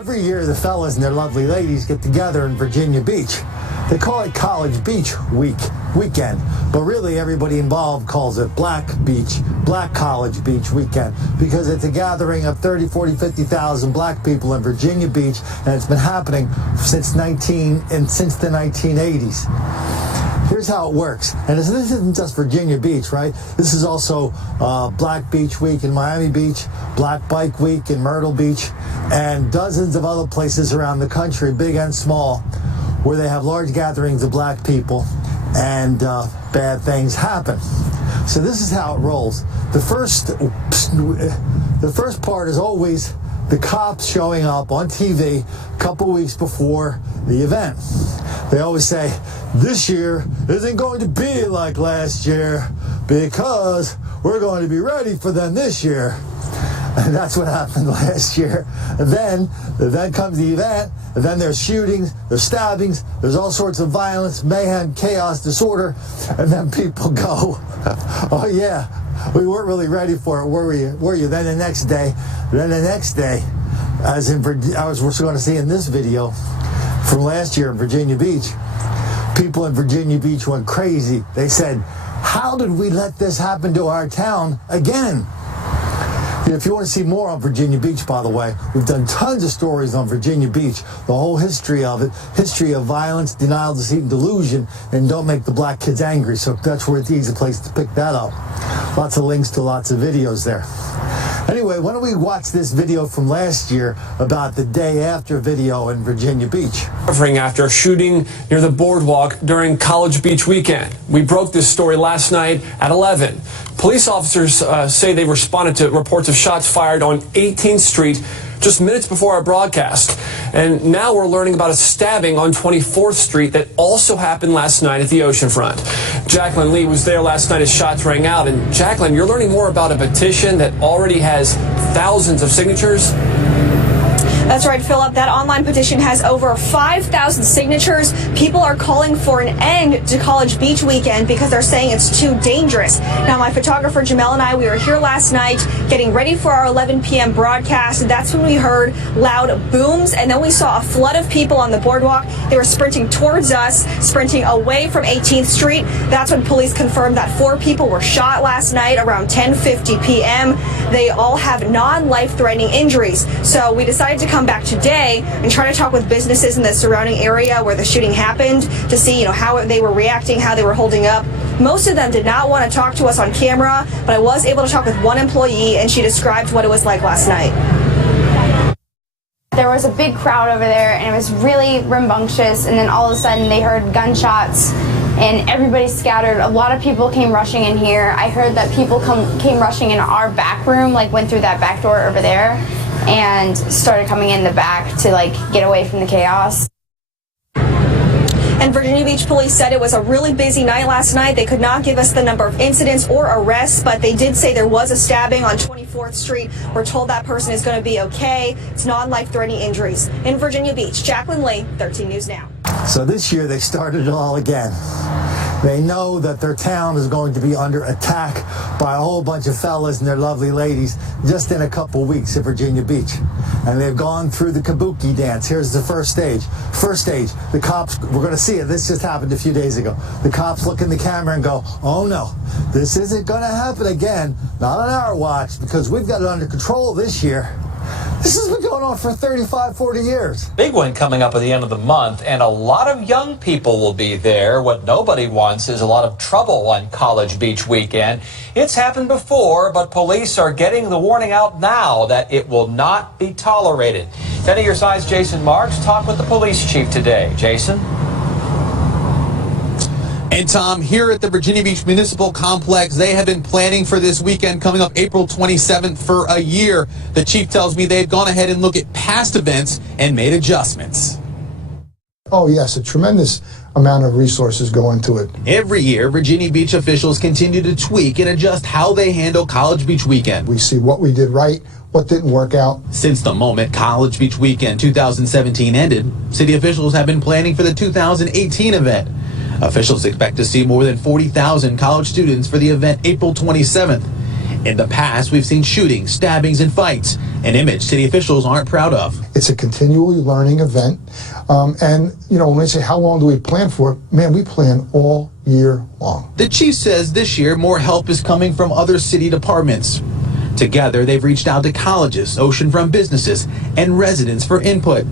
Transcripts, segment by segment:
Every year, the fellas and their lovely ladies get together in Virginia Beach. They call it College Beach weekend, but really everybody involved calls it Black College Beach weekend, because it's a gathering of 30, 40, 50,000 black people in Virginia Beach, and it's been happening since the 1980s. Here's how it works. And this isn't just Virginia Beach, right? This is also Black Beach Week in Miami Beach, Black Bike Week in Myrtle Beach, and dozens of other places around the country, big and small, where they have large gatherings of black people and bad things happen. So this is how it rolls. The first part is always the cops showing up on TV a couple weeks before the event. They always say, this year isn't going to be like last year because we're going to be ready for them this year. And that's what happened last year. And then comes the event, and then there's shootings, there's stabbings, there's all sorts of violence, mayhem, chaos, disorder, and then people go, oh yeah, we weren't really ready for it, were you? Then the next day, as in, we're going to see in this video from last year in Virginia Beach, people in Virginia Beach went crazy. They said, how did we let this happen to our town again? If you want to see more on Virginia Beach, by the way, we've done tons of stories on Virginia Beach, the whole history of it, history of violence, denial, deceit, and delusion, and don't make the black kids angry. So that's where it's an easy place to pick that up. Lots of links to lots of videos there. Anyway, why don't we watch this video from last year about the day after video in Virginia Beach. Recovering after a shooting near the boardwalk during College Beach weekend. We broke this story last night at 11. Police officers say they responded to reports of shots fired on 18th Street just minutes before our broadcast. And now we're learning about a stabbing on 24th Street that also happened last night at the oceanfront. Jacqueline Lee was there last night as shots rang out. And Jacqueline, you're learning more about a petition that already has thousands of signatures. That's right, Philip. That online petition has over 5,000 signatures. People are calling for an end to College Beach weekend because they're saying it's too dangerous. Now, my photographer Jamel and I, we were here last night getting ready for our 11 p.m. broadcast, and that's when we heard loud booms, and then we saw a flood of people on the boardwalk. They were sprinting towards us, sprinting away from 18th Street. That's when police confirmed that 4 people were shot last night around 10:50 p.m. They all have non-life-threatening injuries. So we decided to come back today and try to talk with businesses in the surrounding area where the shooting happened to see, how they were reacting, how they were holding up. Most of them did not want to talk to us on camera, but I was able to talk with one employee, and she described what it was like last night. There was a big crowd over there, and it was really rambunctious, and then all of a sudden they heard gunshots, and everybody scattered. A lot of people came rushing in here. I heard that people came rushing in our back room, went through that back door over there, and started coming in the back to get away from the chaos. And Virginia Beach police said it was a really busy night last night. They could not give us the number of incidents or arrests, but they did say there was a stabbing on 24th Street. We're told that person is going to be okay. It's non-life-threatening injuries. In Virginia Beach, Jacqueline Lee, 13 News Now. So this year they started it all again. They know that their town is going to be under attack by a whole bunch of fellas and their lovely ladies just in a couple weeks at Virginia Beach. And they've gone through the Kabuki dance. Here's the first stage. First stage, the cops, we're going to see it. This just happened a few days ago. The cops look in the camera and go, oh no, this isn't going to happen again. Not on our watch, because we've got it under control this year. This has been going on for 35, 40 years. Big one coming up at the end of the month, and a lot of young people will be there. What nobody wants is a lot of trouble on College Beach weekend. It's happened before, but police are getting the warning out now that it will not be tolerated. 10 of your side's Jason Marks talked with the police chief today. Jason? And Tom, here at the Virginia Beach Municipal Complex, they have been planning for this weekend coming up April 27th for a year. The chief tells me they've gone ahead and looked at past events and made adjustments. Oh, yes, a tremendous amount of resources go into it. Every year, Virginia Beach officials continue to tweak and adjust how they handle College Beach weekend. We see what we did right, what didn't work out. Since the moment College Beach weekend 2017 ended, city officials have been planning for the 2018 event. Officials expect to see more than 40,000 college students for the event April 27th. In the past, we've seen shootings, stabbings, and fights, an image city officials aren't proud of. It's a continually learning event. And, you know, when they say how long do we plan for, man, we plan all year long. The chief says this year more help is coming from other city departments. Together, they've reached out to colleges, oceanfront businesses, and residents for input.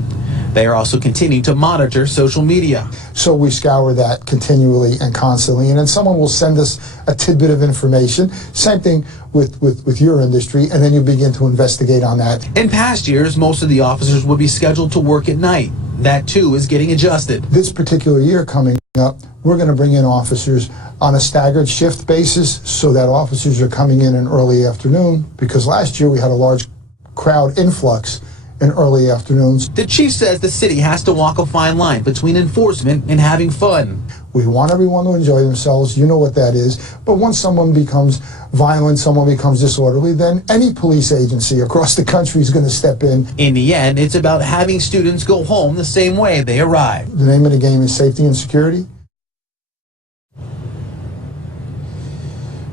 They are also continuing to monitor social media. So we scour that continually and constantly, and then someone will send us a tidbit of information. Same thing with your industry, and then you begin to investigate on that. In past years, most of the officers would be scheduled to work at night. That too is getting adjusted. This particular year coming up, we're going to bring in officers on a staggered shift basis so that officers are coming in early afternoon, because last year we had a large crowd influx in early afternoons. The chief says the city has to walk a fine line between enforcement and having fun. We want everyone to enjoy themselves, you know what that is, but once someone becomes violent, someone becomes disorderly, then any police agency across the country is going to step in. In the end, it's about having students go home the same way they arrived. The name of the game is safety and security.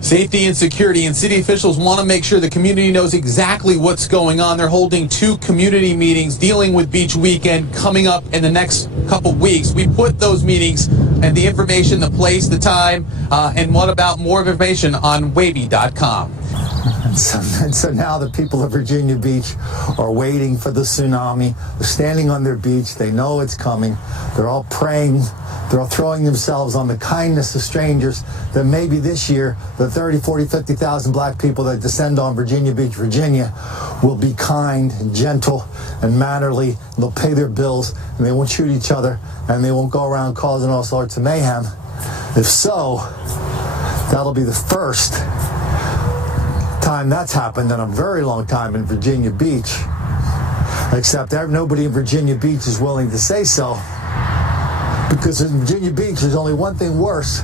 Safety and security, and city officials want to make sure the community knows exactly what's going on. They're holding 2 community meetings dealing with Beach Weekend coming up in the next couple weeks. We put those meetings and the information, the place, the time, and what about more information on wavy.com. And so now the people of Virginia Beach are waiting for the tsunami. They're standing on their beach. They know it's coming. They're all praying. They're all throwing themselves on the kindness of strangers, that maybe this year the 30, 40, 50,000 black people that descend on Virginia Beach, Virginia, will be kind and gentle and mannerly. And they'll pay their bills, and they won't shoot each other, and they won't go around causing all sorts of mayhem. If so, that'll be the first time that's happened in a very long time in Virginia Beach, except nobody in Virginia Beach is willing to say so, because in Virginia Beach there's only one thing worse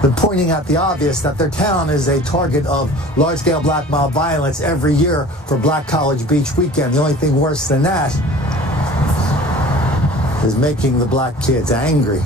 than pointing out the obvious, that their town is a target of large-scale black mob violence every year for Black College Beach Weekend. The only thing worse than that is making the black kids angry.